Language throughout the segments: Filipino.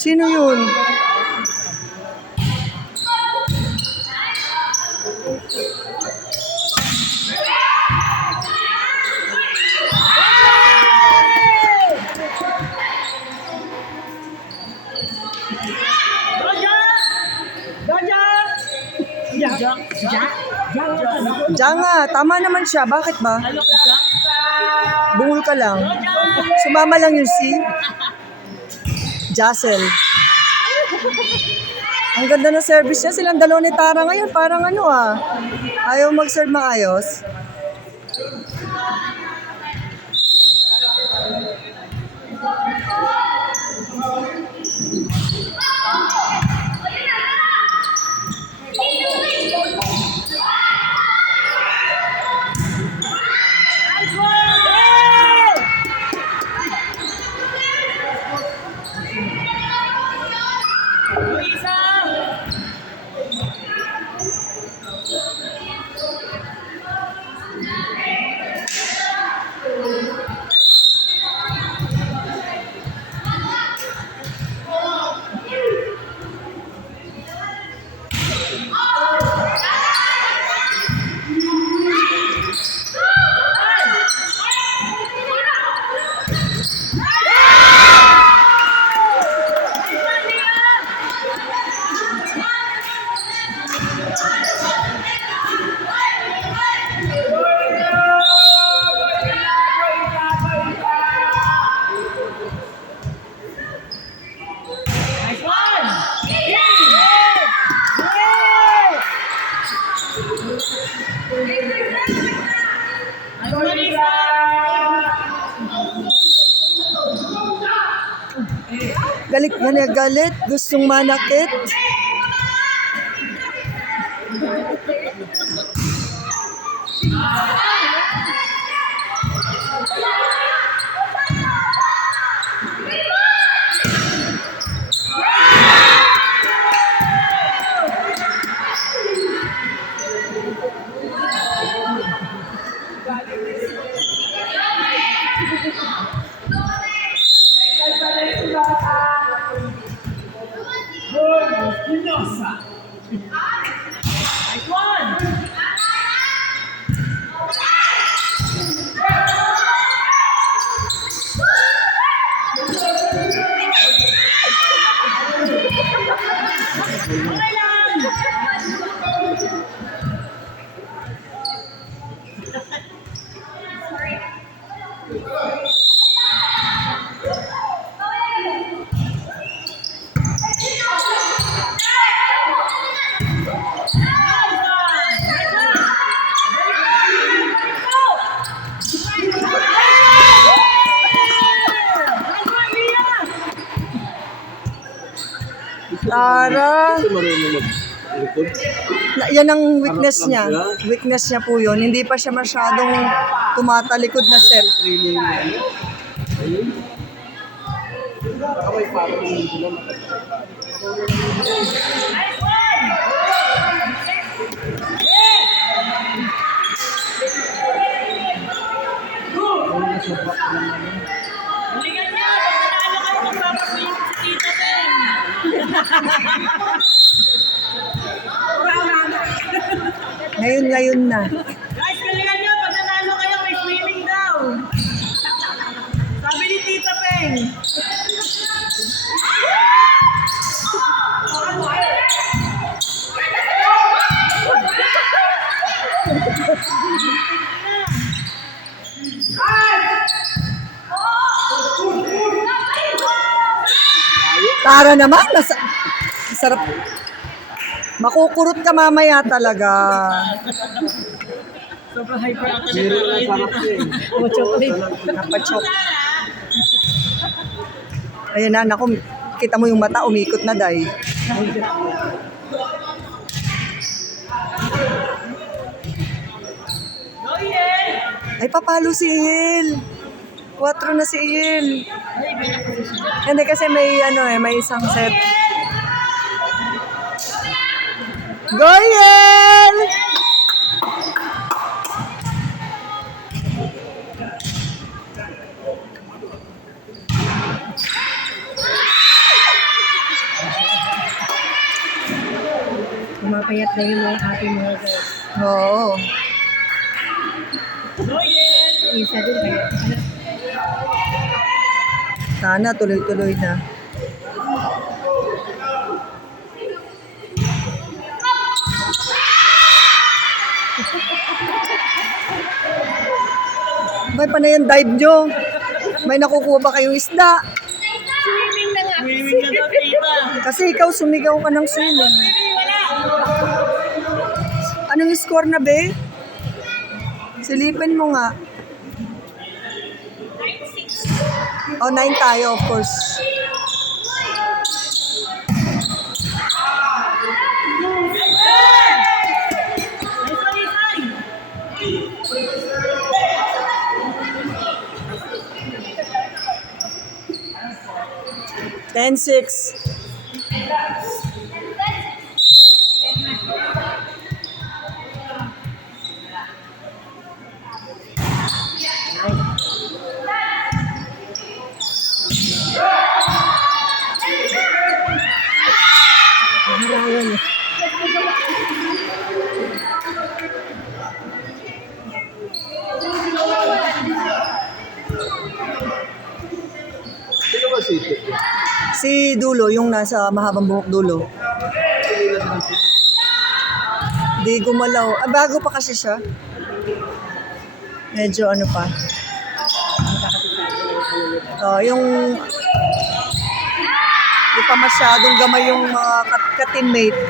Sino yun? Diyan nga, tama naman siya. Bakit ba? Bungol ka lang. Sumama lang yun si Jassel. Ang ganda ng service niya. Silang dalawa ni Tara ngayon. Parang ano ayaw mag-serve maayos. Galit na niya galit, gustong manakit. Tara. Yan ang weakness niya. Weakness niya po yun. Hindi pa siya masyadong tumatalikod na set. Ngayon na. Guys, galingan nyo. Pag nanalo kayo, may swimming daw. Sabi ni Tita Peng. Tara naman, sarap. Makukurot ka mamaya talaga. Sobrang hyper ako ni Napachok. Ayun na, naku, kita mo yung mata, umikot na day. Ay, papalo si Iel. 4 na si Iel. Hindi kasi may may isang set. Goyel! Pumapayat na yung mga ating mga guys. Oo. Isa din kaya. Sana tuloy-tuloy na. May panay yung dive nyo. May nakukuha ba kayong isda? Swimming na nga. Swimming na daw, tita. Kasi ikaw sumigaw ka ng swimming. Anong score na, be? Silipin mo nga. 9-6. Oh, 9 tayo, of course. Ten six. Harangan niya. Sino ba si Tito? Si Dulo, yung nasa mahabang buhok Dulo. Di gumalaw. Ah, bago pa kasi siya. Medyo ano pa. Yung di pa masyadong gamay yung mga ka-teammate.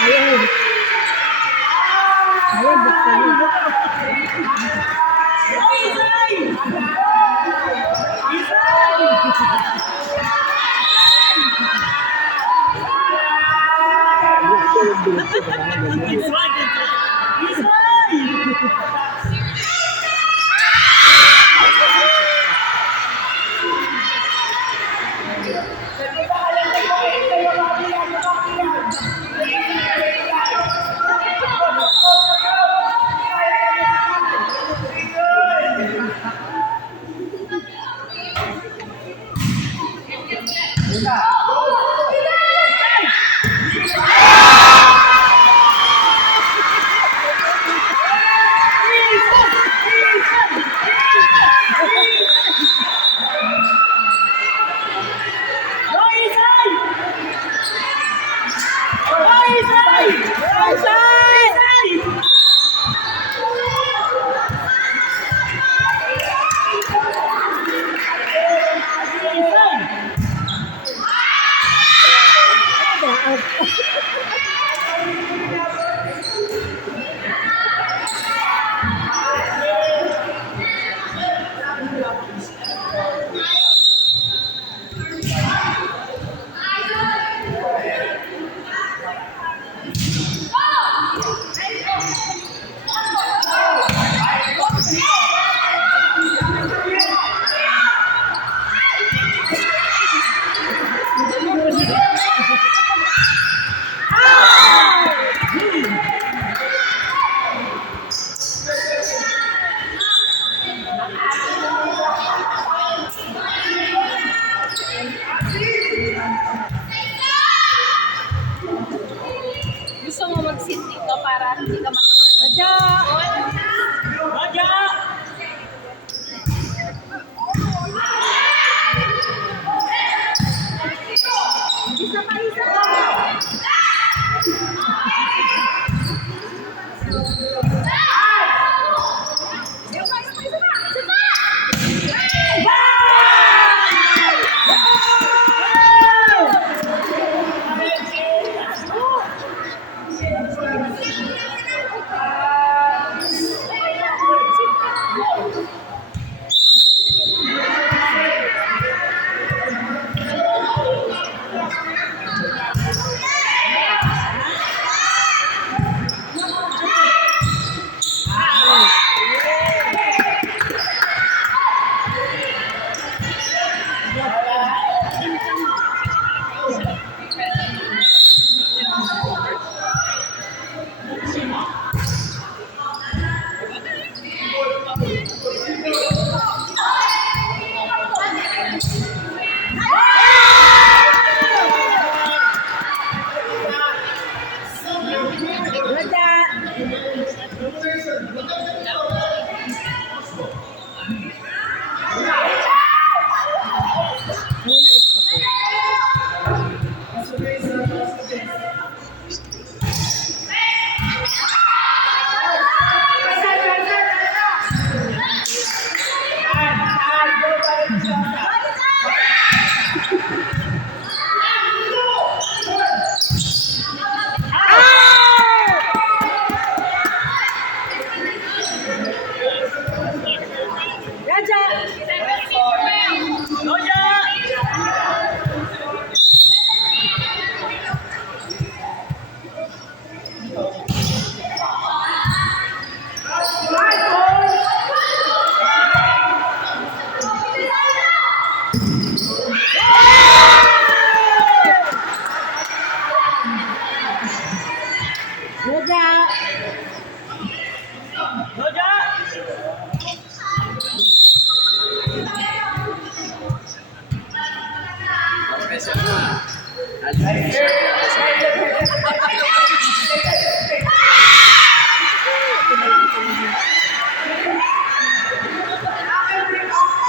Ayun. Ayun, buksan mo.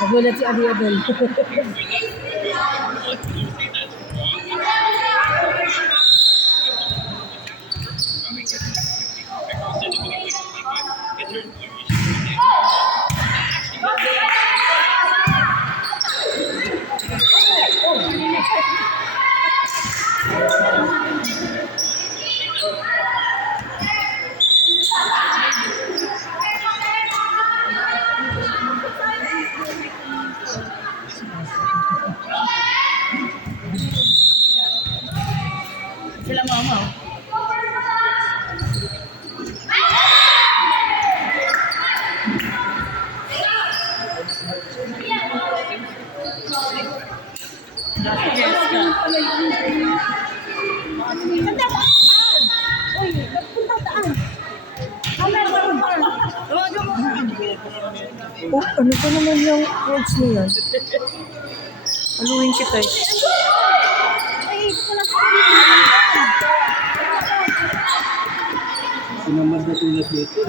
Nagulat si Abi Adol. Sila mama. Oh, ano ba naman yung words niyan? Aluhin kita eh. Sinamad na tulad dito.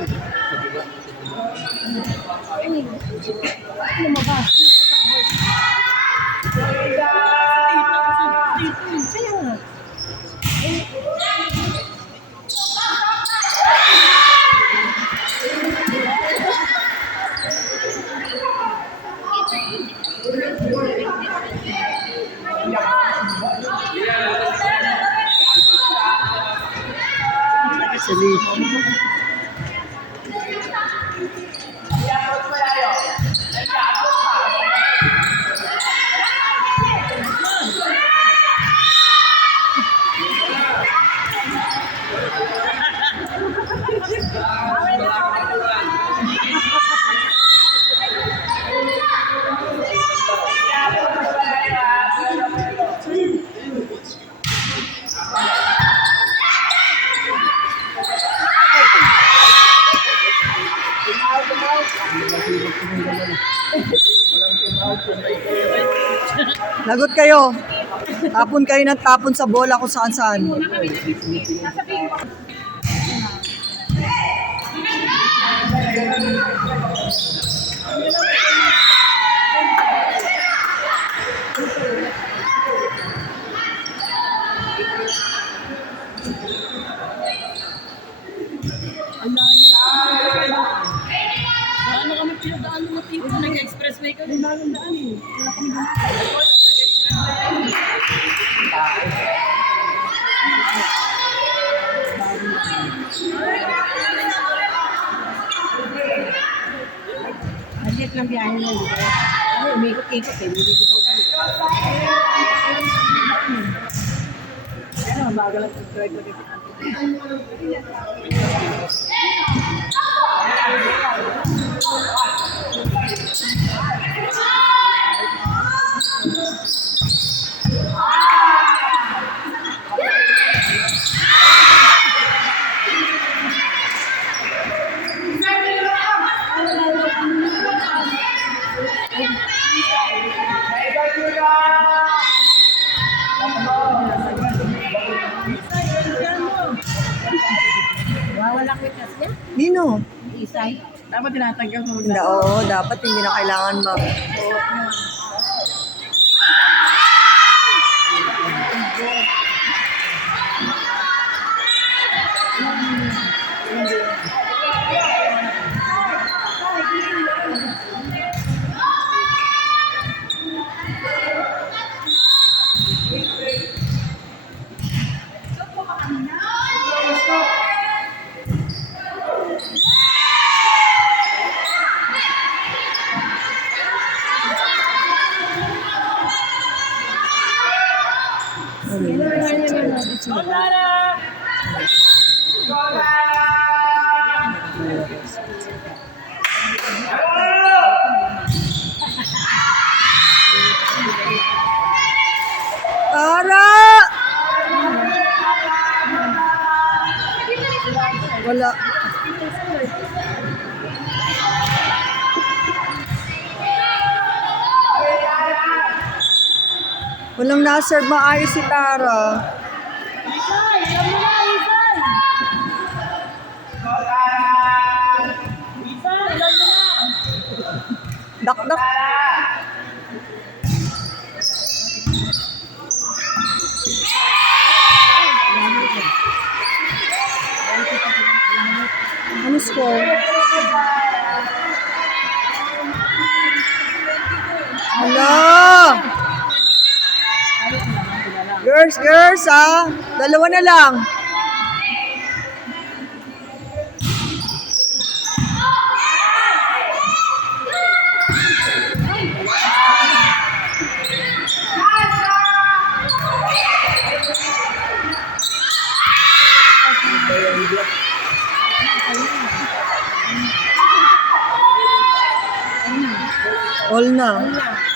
Lagot kayo. Tapon kayo ng tapon sa bola kung saan saan. Ano kami pinadaan ng tipo? Nag-expressway kami. Daan eh. Wala kami daan. Budget lang biyahe mo. Ano, umikot-ikot eh. Ano, bagal lang subscribe ko dito. Nino? Isay. Dapat tinatanggal mo Hindi, oo, dapat hindi na kailangan Tara! Wala. Walang naserve maayos si Tara. Dak-dak. Ano score? Hala! Girls, ah. Dalawa na lang. All na.